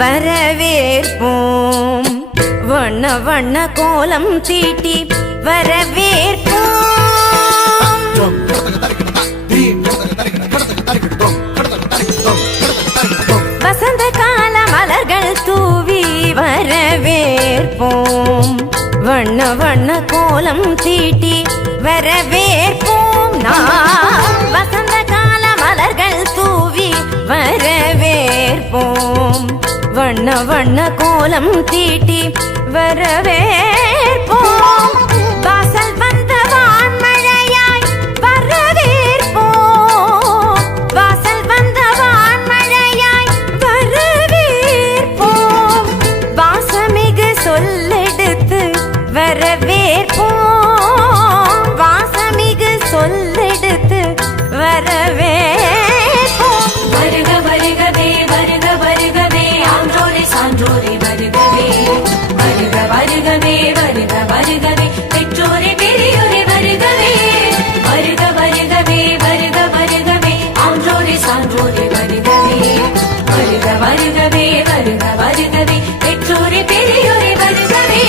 வரவேற்போம். வண்ண வண்ண கோலம் தீட்டி வரவேற்போம். வசந்த கால மலர்கள் தூவி வரவேற்போம். வண்ண வண்ண கோலம் தீட்டி வரவேற்போம். வசந்த கால மலர்கள் தூவி வரவேற்போம். வண்ண வண்ண கோலம் தீட்டி வரவேற்போம். வாசல் வந்த வான்மழையாய் வரவேற்போம். வாசல் வந்த வான்மழையாய் வரவேற்போம். வாசமிகு சொல்லெடுத்து வரவேற்போம். வாசமிகு சொல்லெடுத்து வரவேற்போம். வருக வருகவே வருக வருகவே ஆன்றோரே சான்றோரே வருகவே. வருக வருகவே வருக வருகவே பெற்றோரே பெரியோரே வருகவே. வருக வருகவே வருக வருகவே ஆன்றோரே சான்றோரே வருகவே. வருக வருகவே வருக வருகவே பெற்றோரே பெரியோரே வருகவே.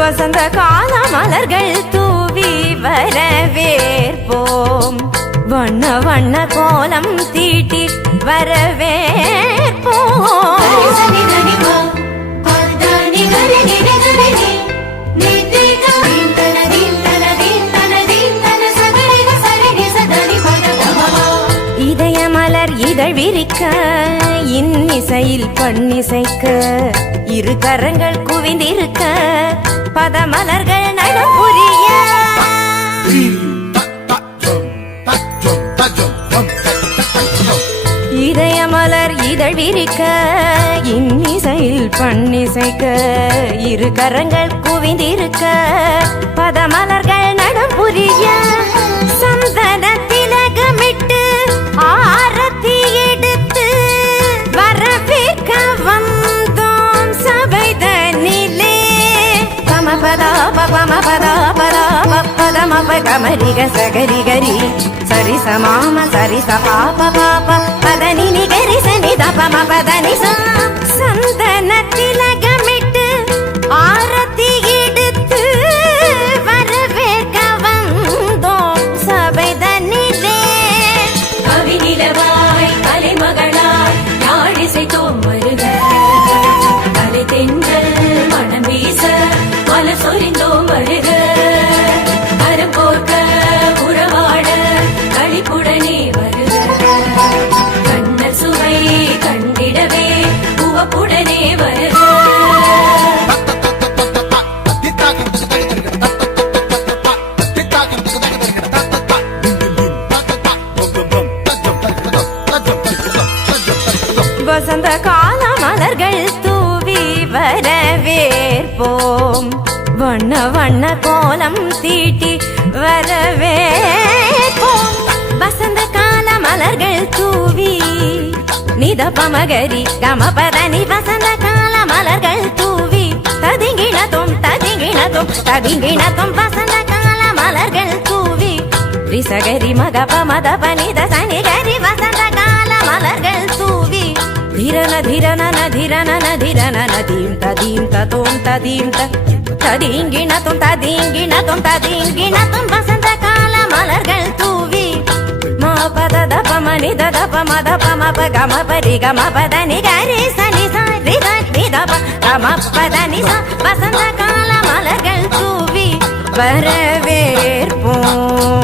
வசந்த கால மலர்கள் தூவி வரவேற்போம். வண்ண வண்ண கோலம் தீட்டி வரவேற்போம். இதய மலர் இதழ் விரிக்க இன்னிசையில் பண்ணிசைக்க இரு கரங்கள் குவிந்திருக்க பதமலர்கள் நடப்புரிய இதய மலர் இதழ் விரிக்க இன்னிசையில் பண்ணிசைக்க இரு கரங்கள் குவிந்திருக்க பதமலர்கள் நடப்புரிய சந்தன திலகமிட்டு ஆரத்தி எடுத்து வரவேற்க வந்தோம் சபைதனிலே. பமபதா பமபதா பதா பதமப கமரிக சகரிகரி சரி சமாம சரி சபாப பாப பதனி நிகரி சனித பமபதனி சந்தன திலகமிட்டு ஆரத்தி எடுத்து வரவேற்க வந்தோம் சபைதனிலே. கவிநிலவாய் கலைமகளாய் யாழிசைத்தோம் வருக. கலை தென்றல் மனம் வீச மலர் சொரிந்தோம் வருக. கரம் கோர்க்க உறவாட களிப்புடனே வருக. கண்ணல் சுவை கண்டிடவே உவப்புடனே வருக. வசந்த கால மலர்கள் தூவி வரவேற்போம். வண்ண வண்ண கோலம் தீட்டி வரவேற்போம். வசந்த கால மலர்கள் தூவி நித பமகரி கமபதனி வசந்த கால மலர்கள் தூவி ததிங்கிணத்தும் ததிங்கிணத்தும் ததிங்கிணத்தும் வசந்த கால மலர்கள் தூவி ரிசகரி மகப மதப நித சனிகரி வசந்த கால மலர்கள் தூவி धिरन धिरन न धिरन न धिरन न धीम तदीम ततोम तदीम तदींगिण तुम तदींगिण तुम तदींगिण तुम वसंत काल मलர்கள் தூவி मा पद द प म नि द द प म द प म प ग म प रि ग म प द नि ग रि स नि स रि ग नि द प ग म प द नि स வசந்த கால மலர்கள் தூவி வரவேற்போம்.